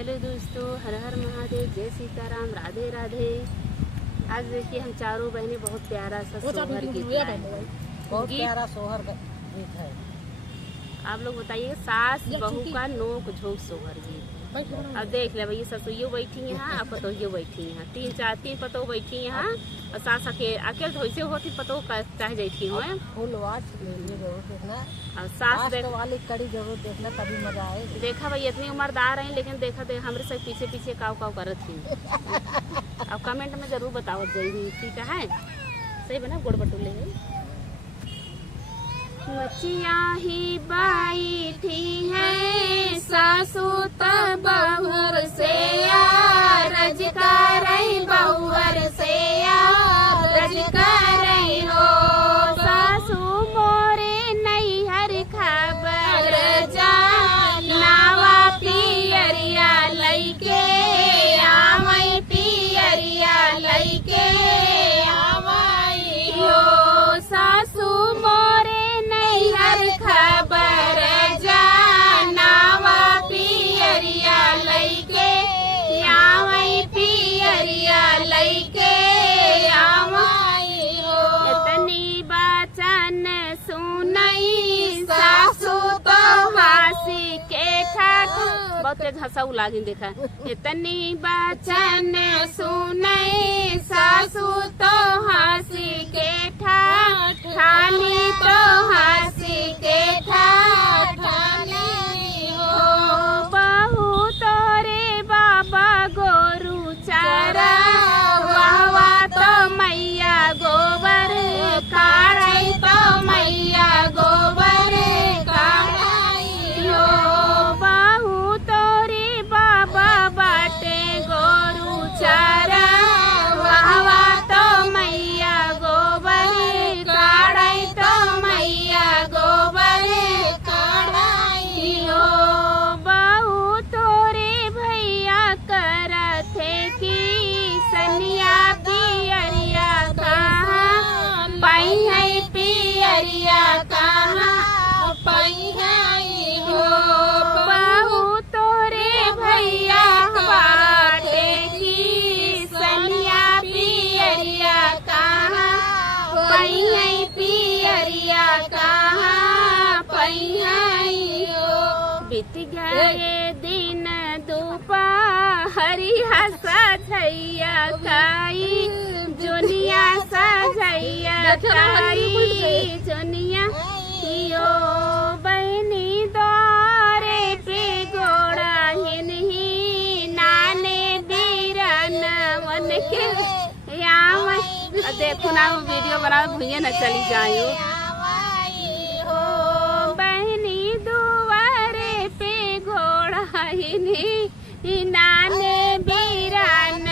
Hello दोस्तों, हर हर महादेव, जय सीताराम, राधे राधे। आज देखिए हम चारों बहनें बहुत प्यारा सा सोहर गीत गाए। बहुत प्यारा सोहर गीत है। आप लोग बताइए, सास बहू का नोक झोंक सोहर गीत। अब देख ले भैया, ससुइयो बैठी यहाँ और पतोहियो बैठी यहाँ, तीन पतो बैठी यहाँ और सास अकेले धोइसे होती पतो चाहे जाती हो। फुल वॉच ले लिए जरूर देखना और सास वाली कड़ी जरूर देखना, तभी मजा आए। देखा भाई इतनी उम्रदार है, लेकिन देखा दे हमरे से पीछे पीछे काव काव करत थी। अब कमेंट में जरूर बतावत जाइए, ठीक है? सही बना गुड़ बटुले है। मचिया ही बाई थी है सासू बहुर से रज कर बहुर से रज कर हो सासू मोरे नैहर खबर जा नावा पियरिया लैके आवई पियरिया लैके आवई हो सासू मोरे नैहर खबर जा नावा पियरिया लैके आवई पियरिया लैके आवई हो। इतनी बचन सुनई सासू तो हासी के ठाठ बहुत तेज हंसाऊ लागी। देखा इतनी बचन सुनई सासू तो हासी के ठाठ ठानी तो हासी के ठाठ ठानी हो बहू तोरे बाबा गोरू चारा वावा तो मैया गोबर काढ़ई तो मैया गोबर काढ़ई हो बहू तोरे बाबा बाटे गोरू चारा वावा तो मैया गोबर काढ़ई तो मैया गोबर काढ़ई हो बहू तोरे भैया करथे की सनिया पियरिया कहाँ पाई है पियरिया कहाँ पाई है हो बहू तोरे भैया बाटे की सनिया पियरिया कहाँ पाई है पियरिया कहाँ पाई है हो। बीत गए दिन दोपहरिया सजैया काई जोनिया सजैया काई जोनिया यो बहनी दौरे पे गोड़ा हिनही नाने बीरन वन के यहाँ देखो ना वीडियो बना भूया न चली जायो हो बहनी दुआरे पे घोड़ा हिनही नाने बीरन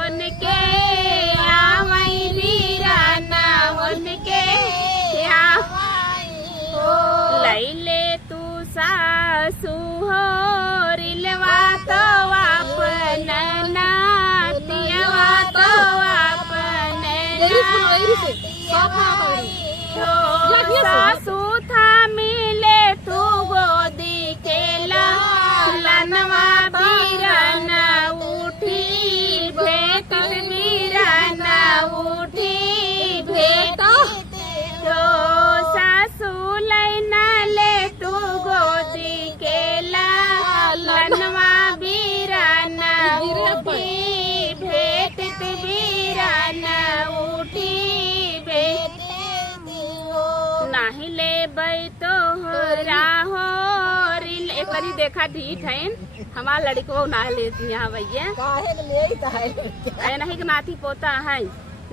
उनके आवई बीरन उनके लैले तू सासू हो रिलवा तो अपन नातियवा तो अपन सासू था मिले तू गोदी के लनवा बीरन उठी भेट बीरन उठी भेट तो सासू लैना ले तू गोदी के लनवा बीरन उठी भेट बीरन उठी भेट नाही ले बई तो राहो एकरी देखा ढीठ है हमार लड़को ना लेती यहाँ भैया नहीं के नाती पोता है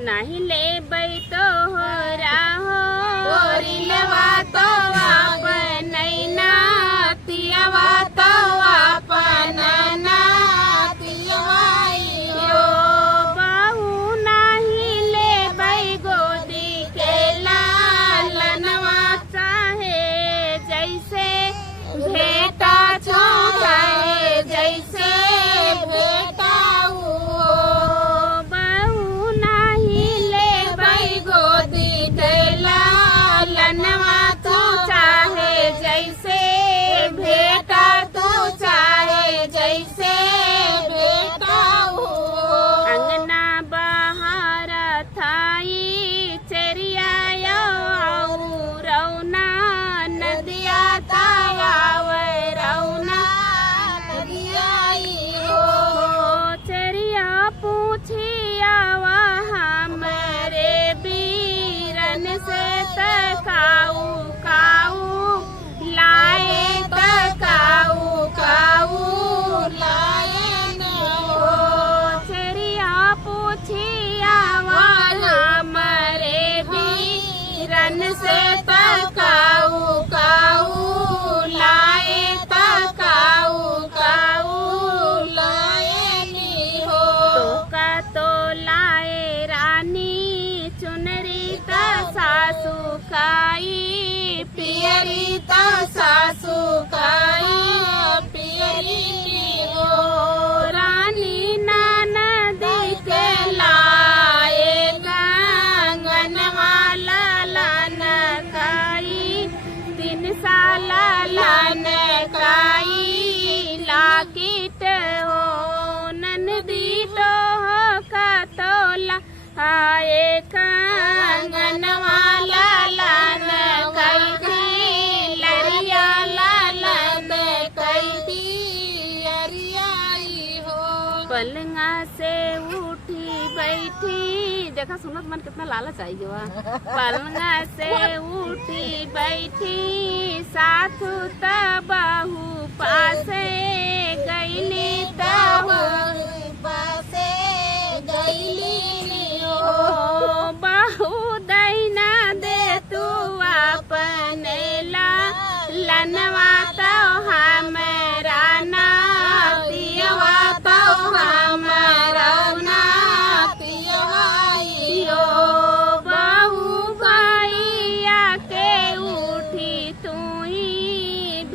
नहीं ले बई तो राहो रिलवा तो अपन नातियवा तो अपन नातियवा यो बहू नहीं ले बई गोदी के लनवा चाहे जैसे बेटा छोड़े जैसे बेटा बहू नहीं ले बई गोदी के लनवा तो चाहे खाए कंगनवा लालन कई थी लरिया लालन कई थी अरियाई हो पलंगा से उठी बैठी देखा सुनत मन कितना लालच आई हुआ पलंगा से उठी बैठी साथ तबाहू पासे गईली तहु पासे गईली हो बाहू दैना दे तू अपने लनवा तो हमरा नातियवा तो हमरा नातियवाई हो बाहू भैया के उठी तू ही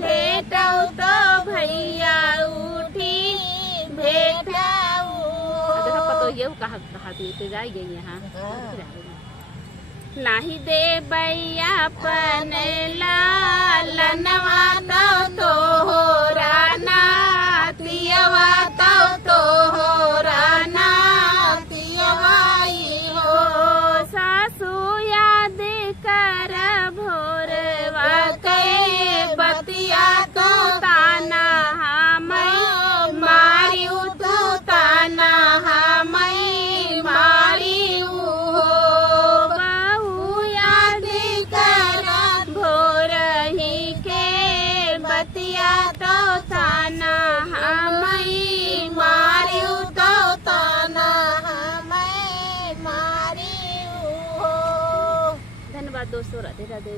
भेटौ तो भैया उठी भेटाऊ देखा पतो ये कहा तो जाई गई यहाँ नाही दे बैया पने लालनवा तो हो राना तियवा तो हो राना तियवाई हो सासू याद कर भोरवा के बतिया तो ताना हमई मारी उठू ताना हमई मारी बतिया तो ताना हमें मारियो तो ताना हमें मारियो। धन्यवाद दोस्तों, राधे राधे।